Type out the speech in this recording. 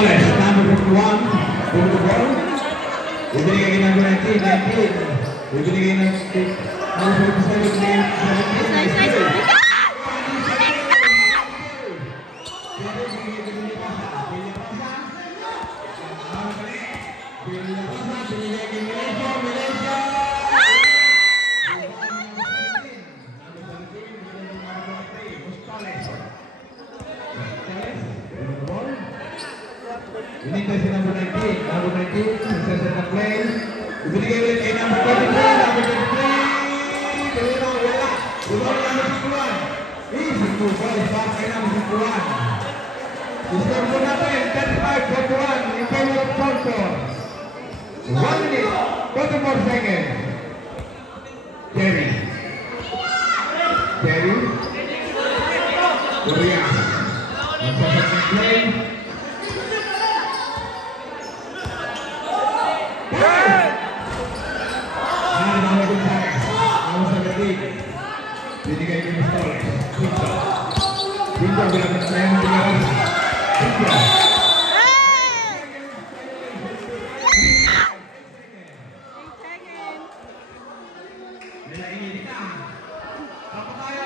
Pistoles, number 51, for the ball. Ibinigay ng 19. Ibinigay ng 17. Ini kasi number 19, success at the play. Ibinigay ulit kay number 23, pero wala. Ulo ni number 51. Easy to ball back kay number 51. Score po natin, 35-41 in favor of Porto. 1 minute, 44 seconds. Terry. Korea. Success at the play. Binigay ni Pistoles. Pinto bilang main bilang. Nila ini ditahan. Apa kaya